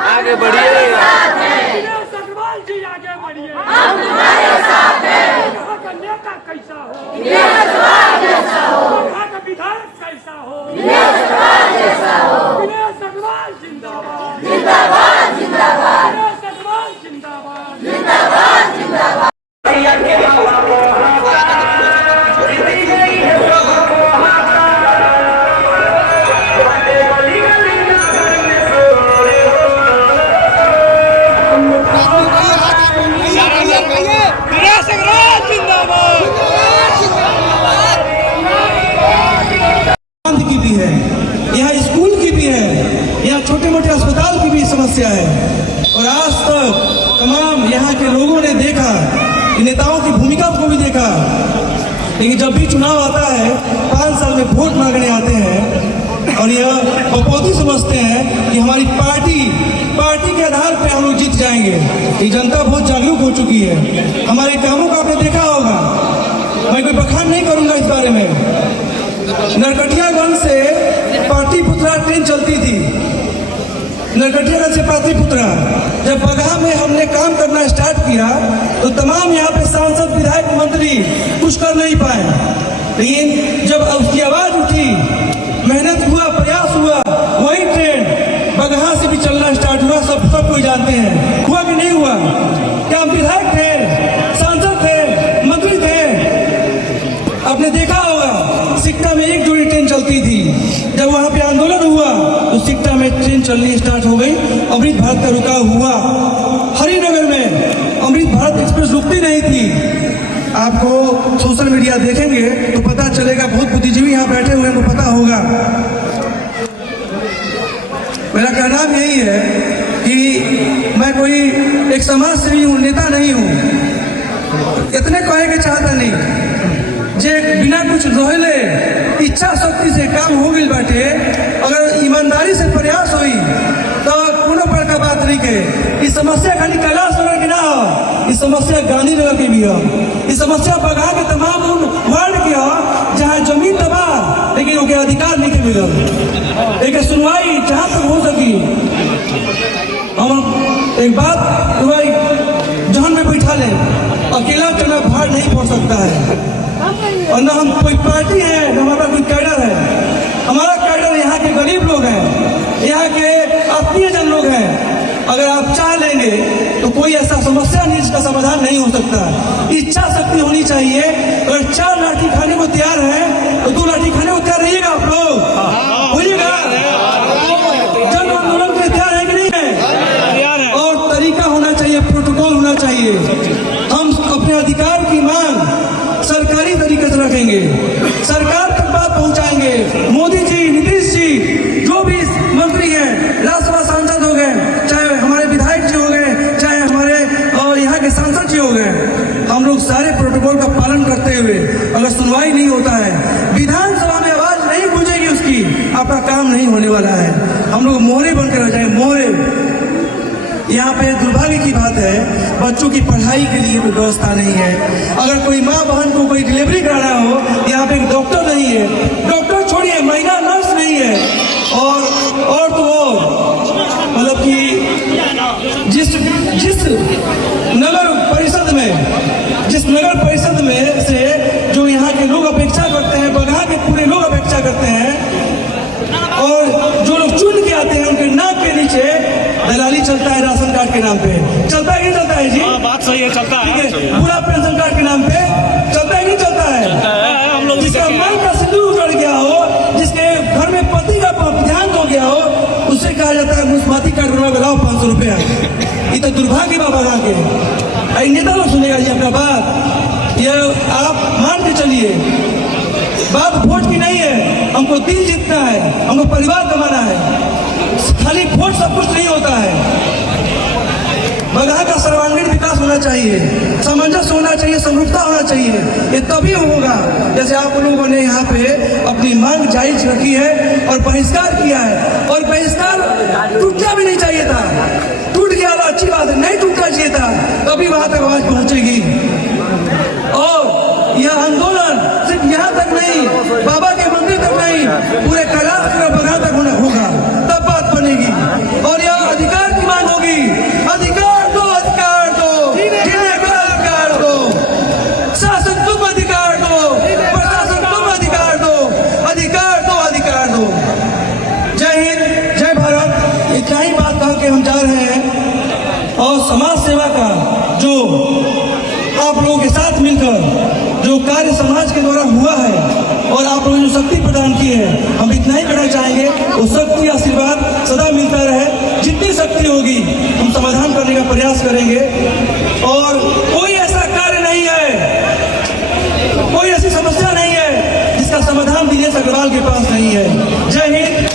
आगे बढ़िए। अग्रवाल जी आगे बढ़िए, हम तुम्हारे साथ हैं। यहाँ का नेता कैसा हो, यहाँ का विधायक कैसा हो, दिनेश अग्रवाल जिंदाबाद, जिंदाबाद जिंदाबाद, दिनेश अग्रवाल जिंदाबाद, जिंदाबाद जिंदाबाद। की भी है, यहाँ स्कूल की भी है, यहाँ छोटे मोटे अस्पताल की भी समस्या है। और आज तक तमाम यहाँ के लोगों ने देखा, नेताओं की भूमिका को भी देखा, लेकिन जब भी चुनाव आता है 5 साल में वोट मांगने आते हैं और यह बपौती समझते हैं कि हमारी पार्टी के आधार पर हम लोग जीत जाएंगे। ये जनता बहुत जागरूक हो चुकी है। हमारे कामों को आपने देखा होगा, मैं कोई बखान नहीं करूंगा इस बारे में। नरकटियागंज से पाटलिपुत्रा ट्रेन चलती थी, नरकटियागंज से पाटलिपुत्रा। जब बगहा में हमने काम करना स्टार्ट किया तो तमाम यहाँ पे सांसद, विधायक, मंत्री कुछ कर नहीं पाए, लेकिन जब उसकी आवाज उठी, मेहनत हुआ, प्रयास हुआ, वही ट्रेन बगहा से भी चलना स्टार्ट हुआ। सब कोई जानते हैं। हुआ कि नहीं हुआ? क्या हम विधायक थे, सांसद थे, मंत्री थे? आपने देखा होगा सिकटा में एक जोड़ी ट्रेन चलती थी। जब वहां पे आंदोलन हुआ तो सिकटा में ट्रेन चलनी स्टार्ट हो गई। अमृत भारत का रुकाव हुआ। हरिनगर में अमृत भारत एक्सप्रेस रुकती नहीं थी। आपको सोशल मीडिया देखेंगे तो पता चलेगा, बहुत बुद्धिजीवी यहाँ बैठे हुए हैं, पता होगा। मेरा कहना यही है कि मैं कोई एक समाज सेवी हूँ, नेता नहीं हूँ। इतने कहे के चाहता नहीं जे बिना कुछ रोहले इच्छा शक्ति से काम हो गई बाटे। अगर ईमानदारी से प्रयास हुई तो कोनो प्रकार बात नहीं के। इस समस्या खाली कैलाश नगर के ना हो, इस समस्या गांधीनगर के भी हो, इस समस्या बगहा के तमाम उन वार्ड के हो जहाँ जमीन तबाह लेकिन उनके अधिकार नहीं के मिलल। एक सुनवाई जहाँ तक हो सकी। हम एक बात जहन में बैठा ले, अकेला चलना भार नहीं पड़ सकता है। और ना हम कोई पार्टी है, ना हमारा कोई कैडर है। हमारा कैडर यहाँ के गरीब लोग हैं, यहाँ के आत्मीय जन लोग हैं। अगर आप चाह लेंगे तो कोई ऐसा समस्या नहीं जिसका समाधान नहीं हो सकता। इच्छा शक्ति होनी चाहिए। अगर 4 लाठी खाने को तैयार है तो 2 लाठी खाने को तैयार रहिएगा आप लोग, होइएगा। जन आंदोलन के तैयार है कि नहीं है? और तरीका होना चाहिए, प्रोटोकॉल होना चाहिए। हम अपने अधिकार की मांग सरकारी तरीके से रखेंगे, सरकार तक बात पहुंचाएंगे। मोदी जी, नीतीश जी, जो भी मंत्री हैं, राज्यसभा सांसद हो गए, चाहे हमारे विधायक जी हो गए, चाहे हमारे और यहाँ के सांसद जी हो गए, हम लोग सारे प्रोटोकॉल का पालन करते हुए अगर सुनवाई नहीं होता है, विधानसभा में आवाज नहीं गूंजेगी उसकी, आपका काम नहीं होने वाला है। हम लोग मोहरे बनकर रह जाएंगे, मोहरे। यहाँ पे दुर्भाग्य की बात है, बच्चों की पढ़ाई के लिए कोई व्यवस्था नहीं है। अगर कोई माँ बहन को कोई डिलीवरी कराना हो, यहाँ पे एक डॉक्टर नहीं है। डॉक्टर छोड़िए, महिला नर्स नहीं है। और तो मतलब कि जिस नगर परिषद में से जो यहाँ के लोग अपेक्षा करते हैं, बगहा के पूरे लोग अपेक्षा करते हैं, और जो लोग चुन के आते हैं उनके नाक के नीचे दलाली चलता है। राशन कार्ड के नाम पे चलता है कि नहीं चलता है जी? बात सही है, चलता है। पूरा पेंशन कार्ड के नाम पे चलता है कि नहीं चलता है? हम लोग जिसका माई का सिंदूर उजड़ गया हो, जिसके घर में पति का देहांत हो गया हो, उससे कहा जाता है मुस्माती कार्ड बनवा के लाओ 500 रुपया। ये तो दुर्भाग्य बाबा का के नेता लोग सुनेगा जी अपना बात। ये आप मान के चलिए, बात वोट की नहीं है। हमको दिल जीतना है, हमको परिवार कमाना है। खाली वोट सब कुछ नहीं होता है। बगहा का सर्वांगीण विकास होना चाहिए, सामंजस्य होना चाहिए, समरूपता होना चाहिए। ये तभी होगा जैसे आप लोगों ने यहाँ पे अपनी मांग जायज रखी है और बहिष्कार किया है। और बहिष्कार टूटना भी नहीं चाहिए था। टूट गया तो अच्छी बात है, नहीं टूटना चाहिए था, तभी वहां तक आवाज पहुंचेगी। और यह आंदोलन सिर्फ यहाँ तक नहीं, बाबा के मंदिर तक नहीं, पूरे कैलाश का बगहा द्वारा हुआ है और आप लोगों ने जो शक्ति प्रदान की है, हम इतना ही कहना चाहेंगे, वो शक्ति आशीर्वाद सदा मिलता रहे। जितनी शक्ति होगी हम समाधान करने का प्रयास करेंगे और कोई ऐसा कार्य नहीं है, कोई ऐसी समस्या नहीं है जिसका समाधान दिनेश अग्रवाल के पास नहीं है। जय हिंद।